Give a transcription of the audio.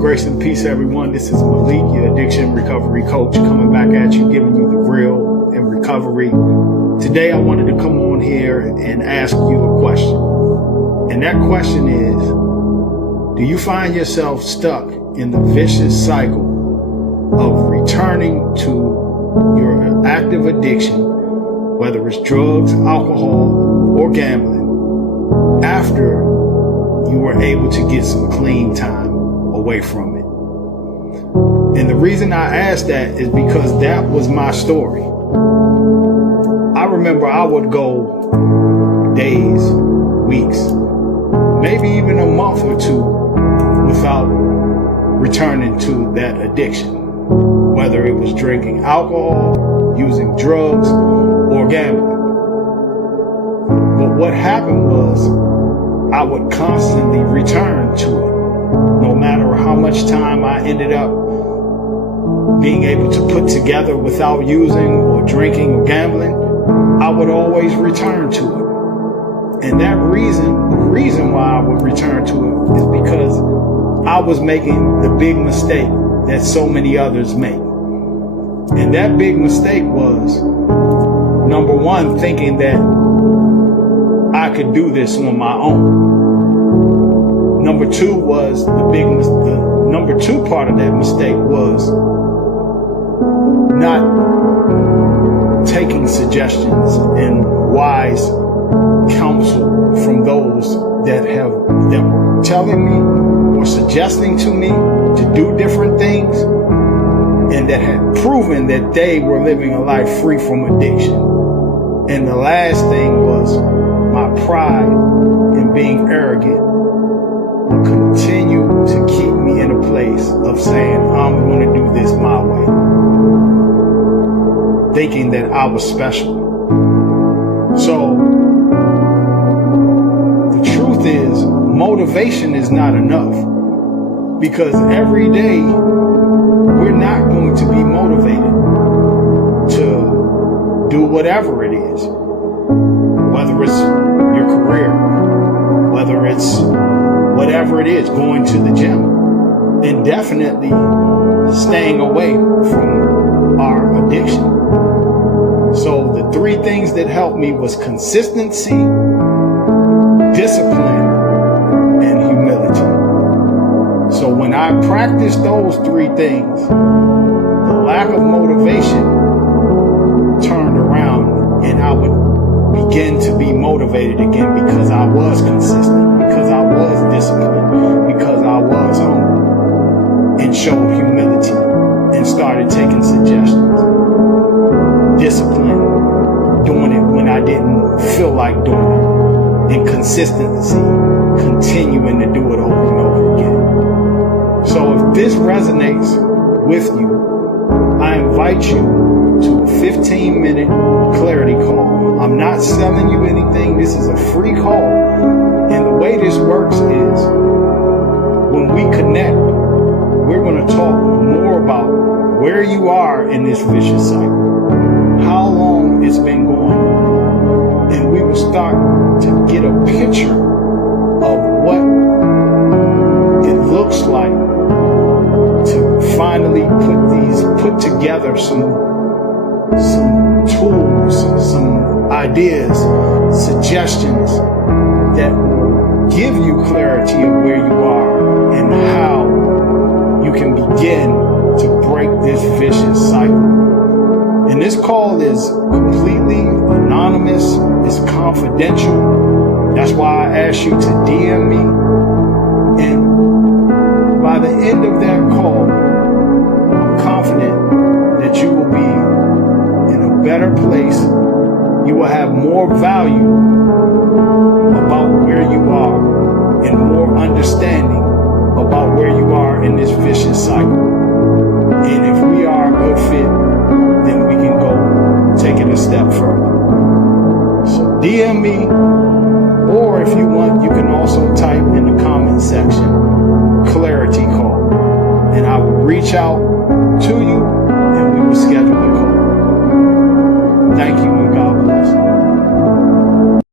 Grace and peace, everyone. This is Malik, your addiction recovery coach, coming back at you, giving you the real in recovery. Today, I wanted to come on here and ask you a question. And that question is, do you find yourself stuck in the vicious cycle of returning to your active addiction, whether it's drugs, alcohol, or gambling, after you were able to get some clean time away from it? And the reason I asked that is because that was my story. I remember I would go days, weeks, maybe even a month or two without returning to that addiction, whether it was drinking alcohol, using drugs, or gambling. But what happened was I would constantly return to it. No matter how much time I ended up being able to put together without using or drinking or gambling, I would always return to it. And the reason why I would return to it is because I was making the big mistake that so many others make. And that big mistake was, number one, thinking that I could do this on my own. Number two was the number two part of that mistake was not taking suggestions and wise counsel from those that were telling me or suggesting to me to do different things, and that had proven that they were living a life free from addiction. And the last thing was my pride and being arrogant will continue to keep me in a place of saying, I'm going to do this my way, thinking that I was special. So the truth is, motivation is not enough, because every day we're not going to be motivated to do whatever it is, whether it's your career, whether it's whatever it is, going to the gym, and definitely staying away from our addiction. So the three things that helped me was consistency, discipline, and humility. So when I practiced those three things, the lack of motivation turned around, and I would begin to be motivated again, because I was consistent, because I was disciplined, because I was humble and showed humility and started taking suggestions. Discipline, doing it when I didn't feel like doing it, and consistency, continuing to do it over and over again. So if this resonates with you, I invite you to a 15-minute clarity call. I'm not selling you anything. This is a free call. And the way this works is, when we connect, we're going to talk more about where you are in this vicious cycle, how long it's been going on, and we will start to get a picture of what it looks like to finally put together some tools, some ideas, suggestions that will give you clarity of where you are and how you can begin to break this vicious cycle. And this call is completely anonymous, it's confidential. That's why I asked you to DM me. And by the end of that call, I'm confident that you will be in a better place. You will have more value about where you are and more understanding about where you are in this vicious cycle. And if we are a good fit, then we can go take it a step further. So DM me, or if you want, you can also type in the comment section, clarity call, and I will reach out to you